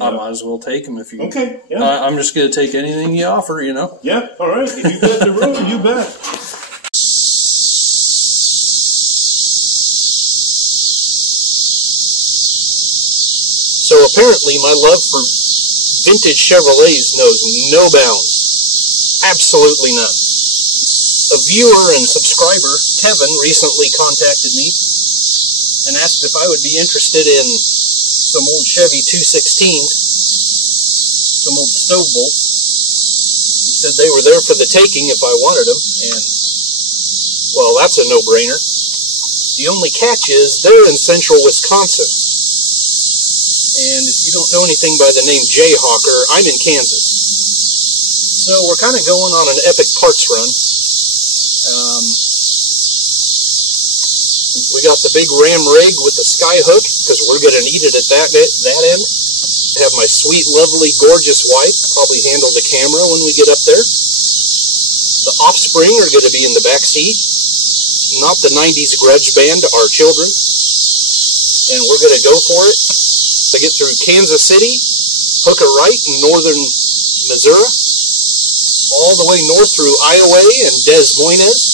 I might as well take them if you... Okay, yeah. I'm just going to take anything you offer, you know? Yeah, all right. If you got the room, you bet. So apparently my love for vintage Chevrolets knows no bounds. Absolutely none. A viewer and subscriber, Kevin, recently contacted me and asked if I would be interested in some old Chevy 216s, some old Stovebolts. He said they were there for the taking if I wanted them, and, well, that's a no-brainer. The only catch is they're in central Wisconsin. And if you don't know anything by the name Jayhawker, I'm in Kansas. So we're kind of going on an epic parts run. We got the big ram rig with the sky hook, because we're going to need it at that end. I have my sweet, lovely, gorgeous wife probably handle the camera when we get up there. The offspring are going to be in the back seat. Not the 90s grudge band, our children. And we're going to go for it. To get through Kansas City, hook a right in northern Missouri, all the way north through Iowa and Des Moines.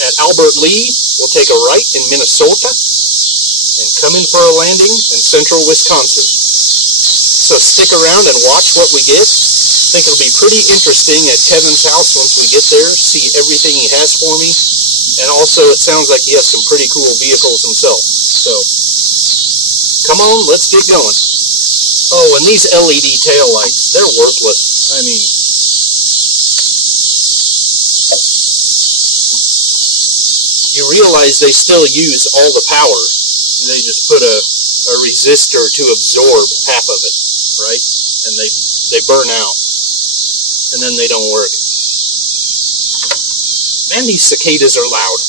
At Albert Lee, we'll take a right in Minnesota and come in for a landing in central Wisconsin. So stick around and watch what we get. I think it'll be pretty interesting at Kevin's house once we get there, see everything he has for me. And also it sounds like he has some pretty cool vehicles himself. So come on, let's get going. Oh, and these LED taillights, they're worthless. I mean, you realize they still use all the power. They just put a resistor to absorb half of it, right? And they burn out. And then they don't work. Man, these cicadas are loud.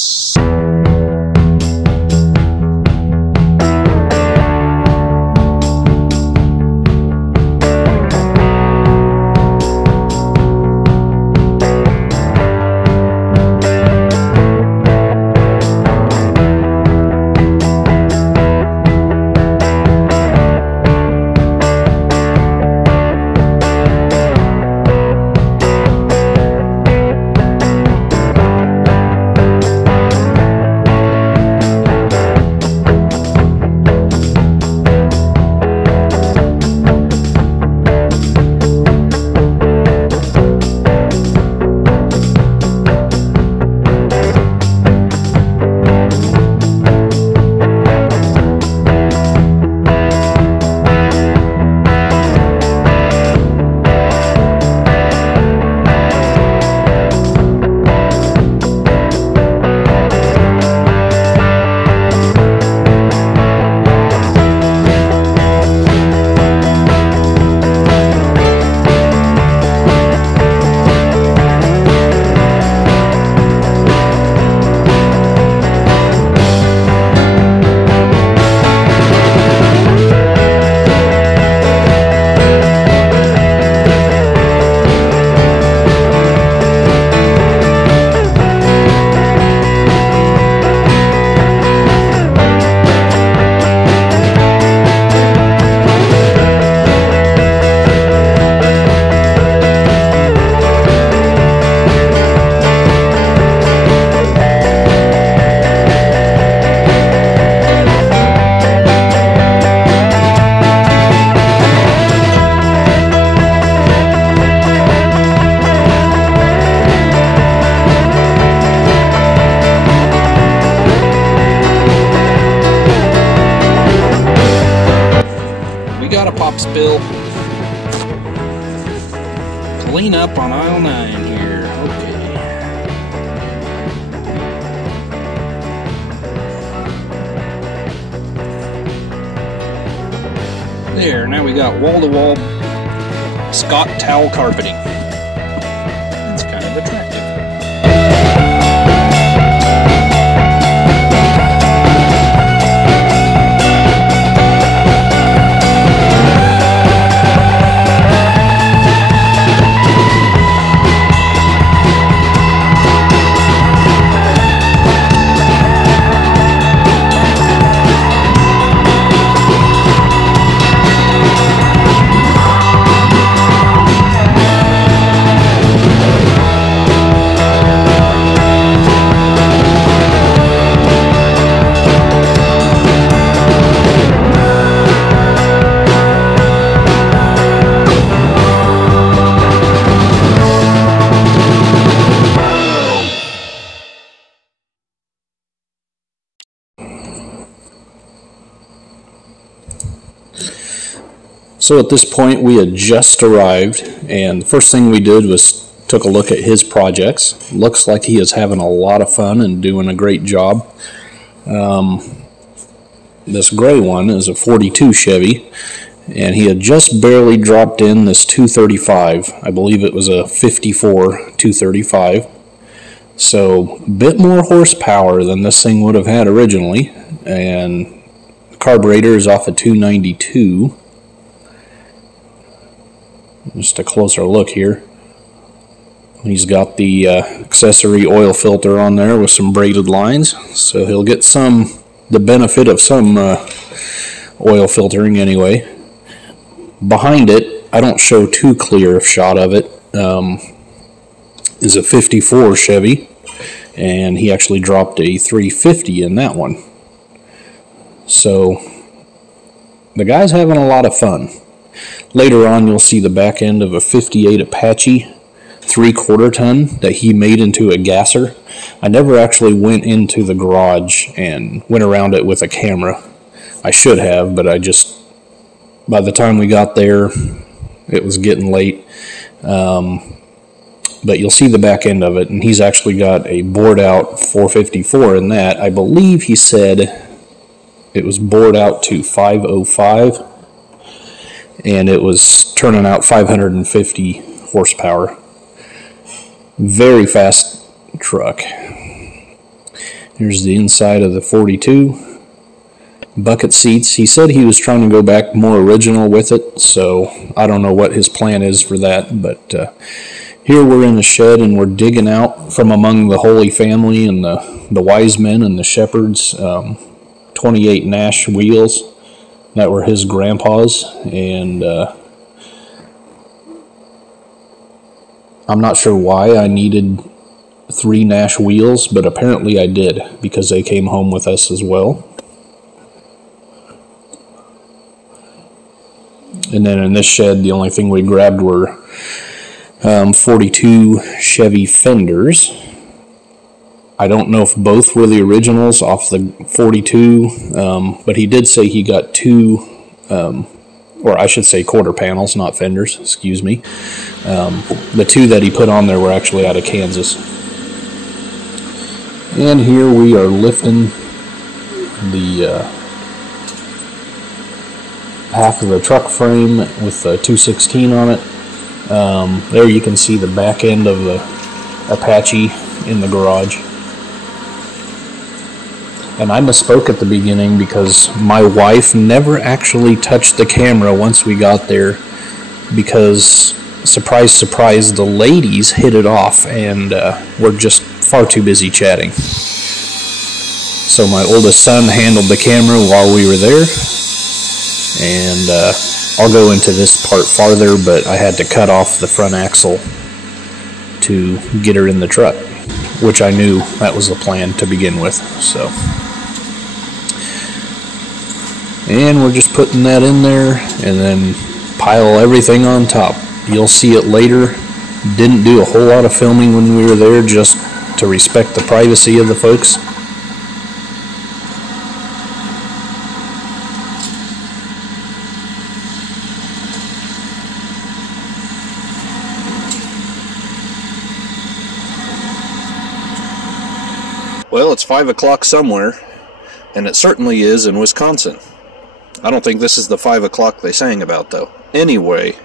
Spill. Clean up on aisle 9 here. Okay. There, now we got wall-to-wall Scott towel carpeting. It's kind of attractive. So at this point we had just arrived, and the first thing we did was took a look at his projects. Looks like he is having a lot of fun and doing a great job. This gray one is a 42 Chevy, and he had just barely dropped in this 235. I believe it was a 54 235. So a bit more horsepower than this thing would have had originally, and the carburetor is off a 292. Just a closer look here. He's got the accessory oil filter on there with some braided lines, so he'll get the benefit of some oil filtering anyway. Behind it, I don't show too clear a shot of it, is a 54 Chevy, and he actually dropped a 350 in that one. So the guy's having a lot of fun. Later on you'll see the back end of a 58 Apache 3/4 ton that he made into a gasser. I never actually went into the garage and went around it with a camera. I should have, but by the time we got there, it was getting late. But you'll see the back end of it, and he's actually got a bored out 454 in that. I believe he said it was bored out to 505, and it was turning out 550 horsepower. Very fast truck. Here's the inside of the 42. Bucket seats. He said he was trying to go back more original with it, so I don't know what his plan is for that, but here we're in the shed and we're digging out from among the Holy Family and the wise men and the shepherds 28 Nash wheels that were his grandpa's, and I'm not sure why I needed 3 Nash wheels, but apparently I did, because they came home with us as well. And then in this shed, the only thing we grabbed were 42 Chevy fenders. I don't know if both were the originals off the 42, but he did say he got 2, or I should say quarter panels, not fenders, excuse me. The 2 that he put on there were actually out of Kansas. And here we are lifting the half of the truck frame with the 216 on it. There you can see the back end of the Apache in the garage. And I misspoke at the beginning because my wife never actually touched the camera once we got there, because surprise, surprise, the ladies hit it off and were just far too busy chatting. So my oldest son handled the camera while we were there, and I'll go into this part farther, but I had to cut off the front axle to get her in the truck, which I knew that was the plan to begin with. So, and we're just putting that in there and then pile everything on top. You'll see it later. Didn't do a whole lot of filming when we were there, just to respect the privacy of the folks. Well, it's 5 o'clock somewhere, and it certainly is in Wisconsin. I don't think this is the 5 o'clock they sang about, though. Anyway,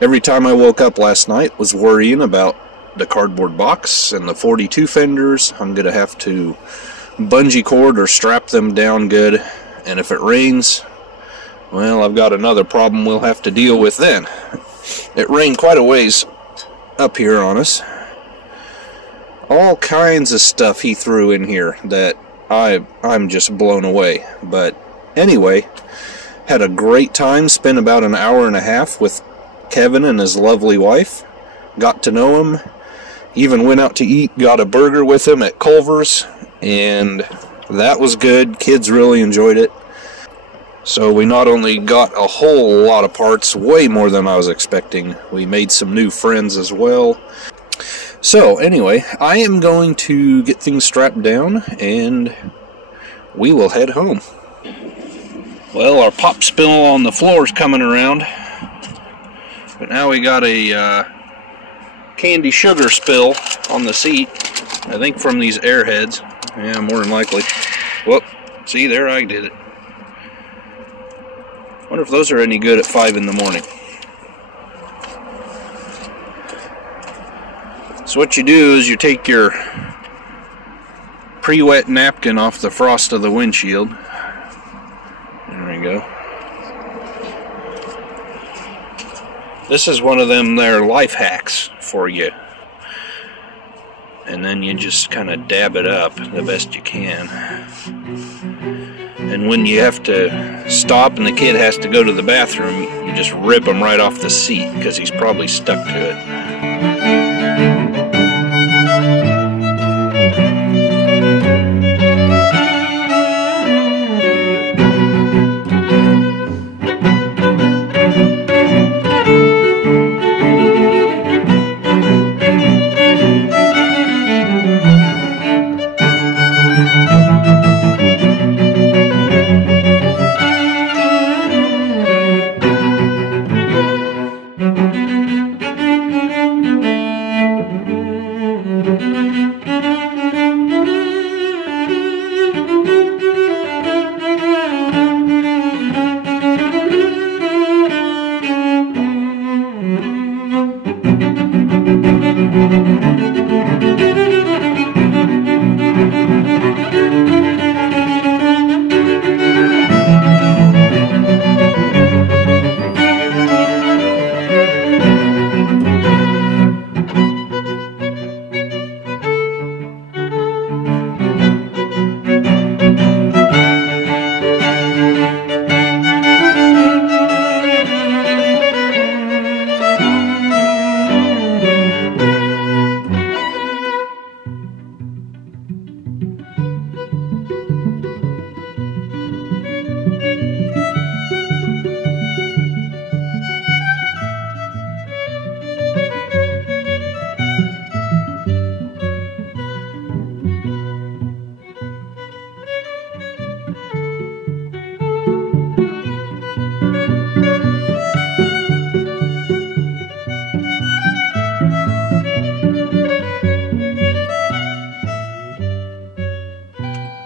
every time I woke up last night was worrying about the cardboard box and the 42 fenders. I'm going to have to bungee cord or strap them down good, and if it rains, well, I've got another problem we'll have to deal with then. It rained quite a ways up here on us. All kinds of stuff he threw in here that I'm just blown away. But anyway, had a great time, spent about an hour and a half with Kevin and his lovely wife. Got to know him, even went out to eat, got a burger with him at Culver's, and that was good. Kids really enjoyed it. So we not only got a whole lot of parts, way more than I was expecting, we made some new friends as well. So anyway, I am going to get things strapped down and we will head home. Well, our pop spill on the floor is coming around, but now we got a candy sugar spill on the seat. I think from these airheads. Yeah, more than likely. Whoop! See there, I did it. Wonder if those are any good at 5 in the morning. So what you do is you take your pre-wet napkin off the frost of the windshield. There we go. This is one of them there life hacks for you. And then you just kind of dab it up the best you can. And when you have to stop and the kid has to go to the bathroom, you just rip him right off the seat because he's probably stuck to it.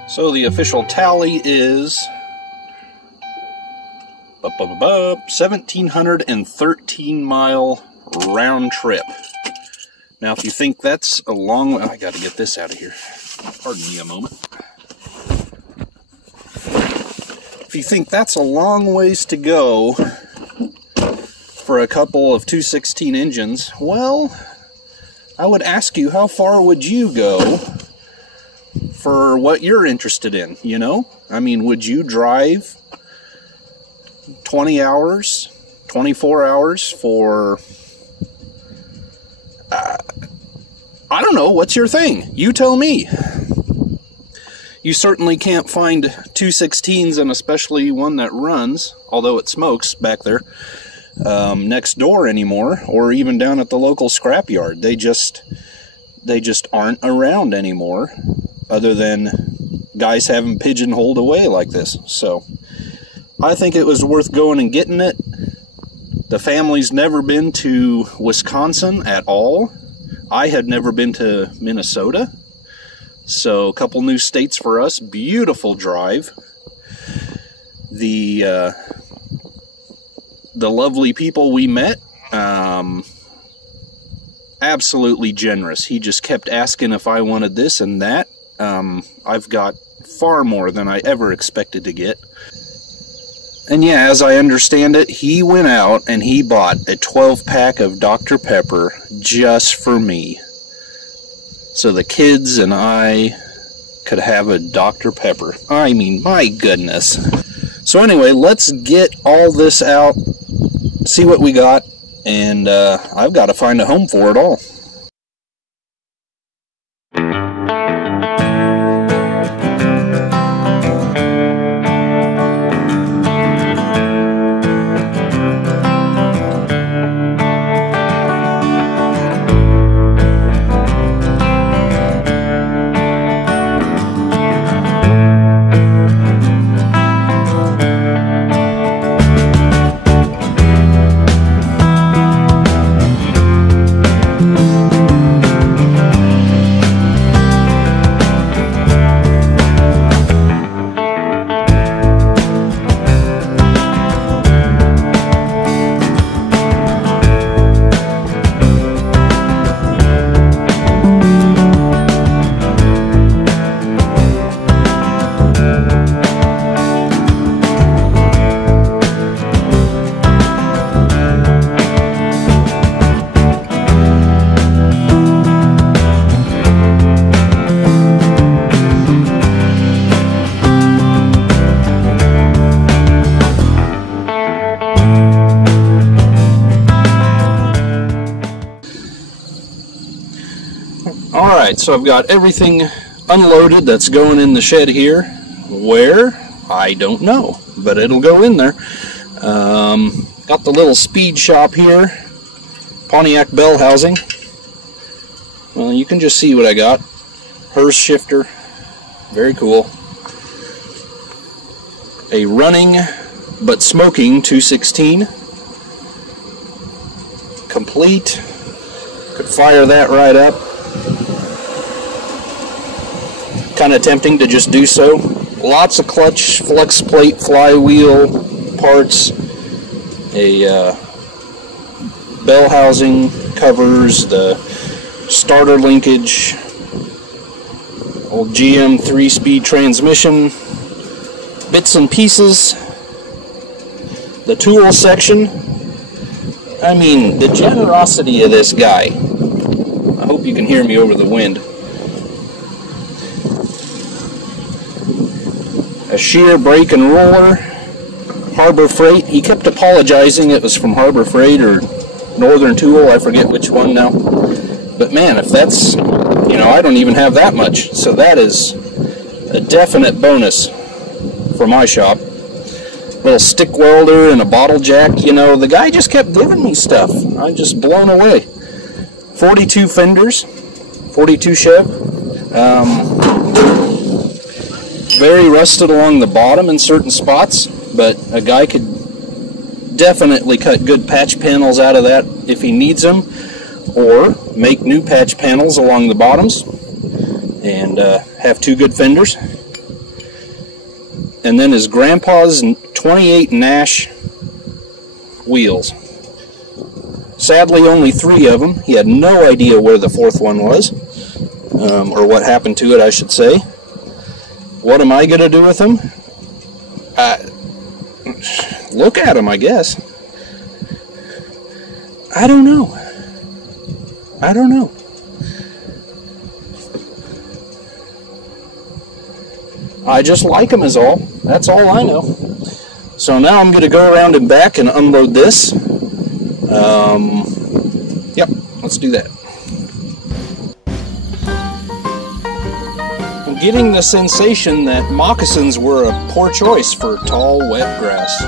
So the official tally is 1,713 mile round trip. Now if you think that's a long, I gotta get this out of here. Pardon me a moment. If you think that's a long ways to go for a couple of 216 engines, well, I would ask you, how far would you go for what you're interested in, you know? I mean, would you drive 20 hours, 24 hours for, I don't know, what's your thing? You tell me. You certainly can't find 216s, and especially one that runs, although it smokes back there, next door anymore, or even down at the local scrapyard. They just aren't around anymore, other than guys having pigeonholed away like this. So I think it was worth going and getting it. The family's never been to Wisconsin at all. I had never been to Minnesota. So a couple new states for us. Beautiful drive. The lovely people we met, absolutely generous. He just kept asking if I wanted this and that. I've got far more than I ever expected to get. And yeah, as I understand it, he went out and he bought a 12-pack of Dr. Pepper just for me. So the kids and I could have a Dr. Pepper. I mean, my goodness. So anyway, let's get all this out, see what we got, and I've got to find a home for it all. Alright, so I've got everything unloaded that's going in the shed here. Where? I don't know, but it'll go in there. Got the little speed shop here, Pontiac bell housing. Well, you can just see what I got. Hers shifter, very cool. A running but smoking 216, complete. Could fire that right up. Kind of tempting to just do so. Lots of clutch, flex plate, flywheel parts, a bell housing covers, the starter linkage, old GM 3-speed transmission, bits and pieces, the tool section. I mean, the generosity of this guy. I hope you can hear me over the wind. A shear, brake, and roller. Harbor Freight. He kept apologizing it was from Harbor Freight or Northern Tool. I forget which one now. But man, if that's, you know, I don't even have that much. So that is a definite bonus for my shop. Little stick welder and a bottle jack. You know, the guy just kept giving me stuff. I'm just blown away. 42 fenders. 42 Chev. Very rusted along the bottom in certain spots, but a guy could definitely cut good patch panels out of that if he needs them, or make new patch panels along the bottoms and have two good fenders. And then his grandpa's 28 Nash wheels. Sadly, only 3 of them. He had no idea where the 4th one was, or what happened to it, I should say. What am I going to do with them? Look at them, I guess. I don't know. I don't know. I just like them is all. That's all I know. So now I'm going to go around and back and unload this. Yep, let's do that. I'm getting the sensation that moccasins were a poor choice for tall, wet grass.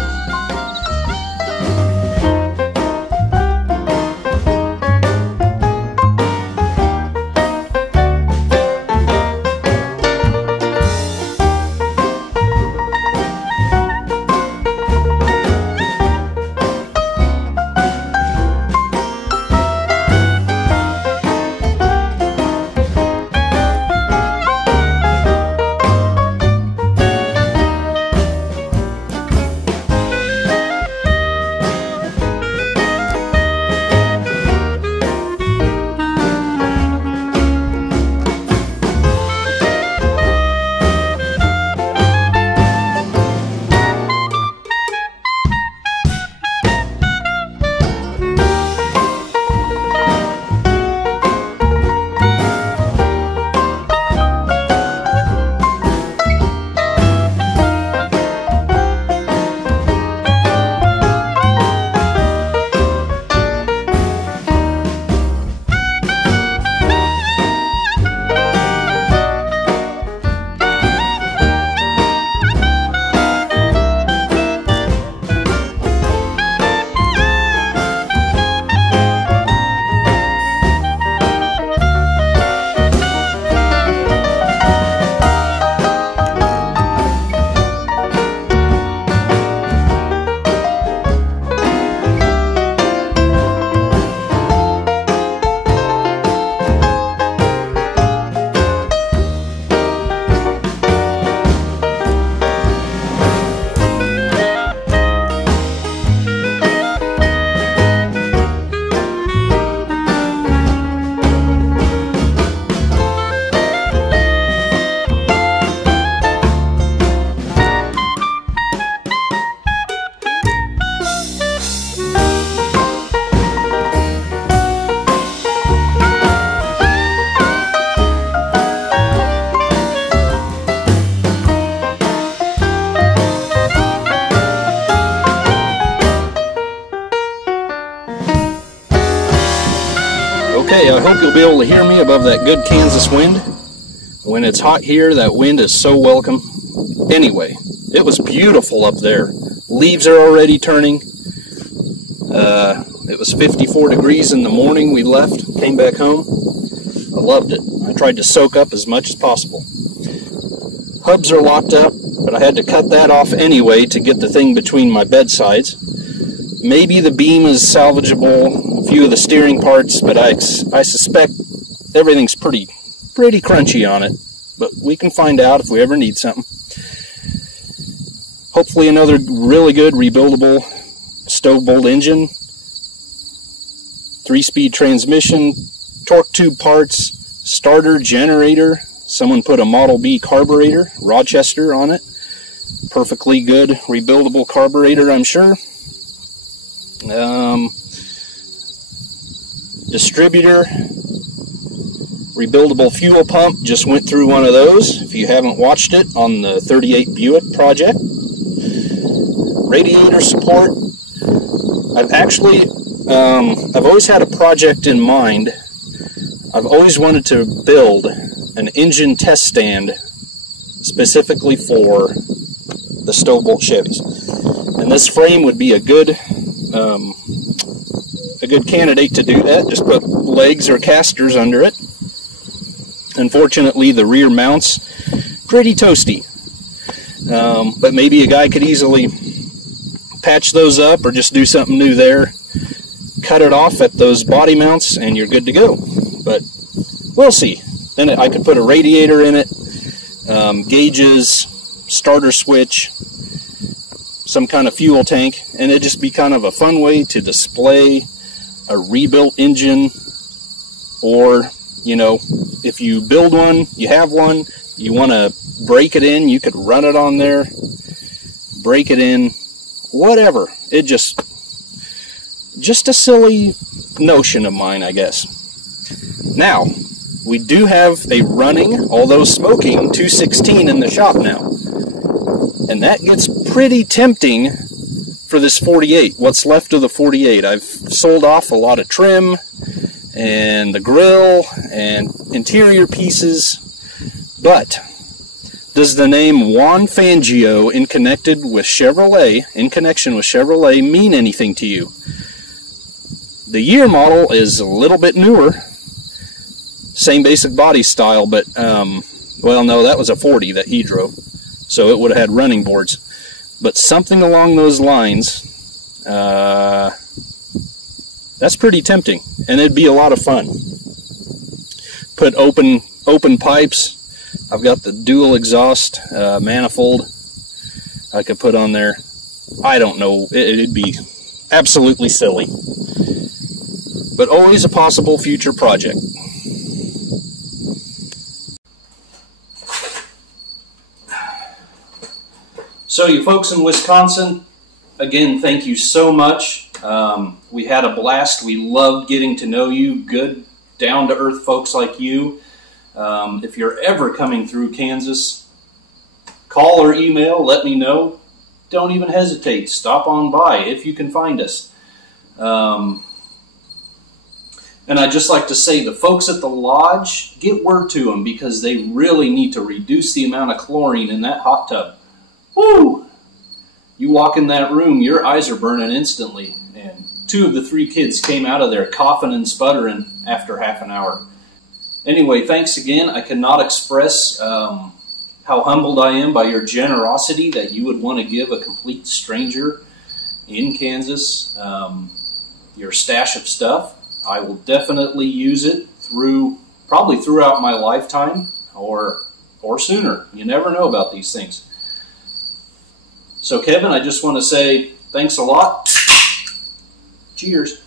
you'll be able to hear me above that good Kansas wind. When it's hot here, that wind is so welcome. Anyway, it was beautiful up there. Leaves are already turning. It was 54 degrees in the morning we left, came back home. I loved it. I tried to soak up as much as possible. Hubs are locked up, but I had to cut that off anyway to get the thing between my bedsides. Maybe the beam is salvageable, a few of the steering parts, but I suspect everything's pretty crunchy on it. But we can find out if we ever need something. Hopefully another really good rebuildable Stovebolt engine, 3-speed transmission, torque tube parts, starter, generator. Someone put a Model B carburetor, Rochester, on it. Perfectly good rebuildable carburetor, I'm sure. Distributor, rebuildable fuel pump, just went through one of those. If you haven't watched it, on the 38 Buick project. Radiator support. I've always had a project in mind. I've always wanted to build an engine test stand specifically for the Stovebolt Chevys, and this frame would be a good candidate to do that. Just put legs or casters under it. Unfortunately, the rear mounts pretty toasty, but maybe a guy could easily patch those up or just do something new there. Cut it off at those body mounts and you're good to go. But we'll see. Then I could put a radiator in it, gauges, starter switch, some kind of fuel tank, and it'd just be kind of a fun way to display a rebuilt engine. Or, you know, if you build one, you have one, you want to break it in, you could run it on there, break it in, whatever. It just a silly notion of mine, I guess. Now, we do have a running, although smoking, 216 in the shop now. And that gets pretty tempting for this 48, what's left of the 48. I've sold off a lot of trim and the grill and interior pieces, but does the name Juan Fangio in connection with Chevrolet mean anything to you? The year model is a little bit newer, same basic body style, but well, no, that was a 40 that he drove, so it would have had running boards. But something along those lines, that's pretty tempting, and it'd be a lot of fun. Put open pipes. I've got the dual exhaust manifold I could put on there. I don't know, it'd be absolutely silly, but always a possible future project. So you folks in Wisconsin, again, thank you so much. We had a blast. We loved getting to know you, good, down-to-earth folks like you. If you're ever coming through Kansas, call or email, let me know. Don't even hesitate. Stop on by if you can find us. And I'd just like to say, the folks at the lodge, get word to them, because they really need to reduce the amount of chlorine in that hot tub. Woo! You walk in that room, your eyes are burning instantly. And 2 of the 3 kids came out of there coughing and sputtering after half an hour. Anyway, thanks again. I cannot express how humbled I am by your generosity that you would want to give a complete stranger in Kansas your stash of stuff. I will definitely use it probably throughout my lifetime or sooner. You never know about these things. So Kevin, I just want to say thanks a lot. Cheers.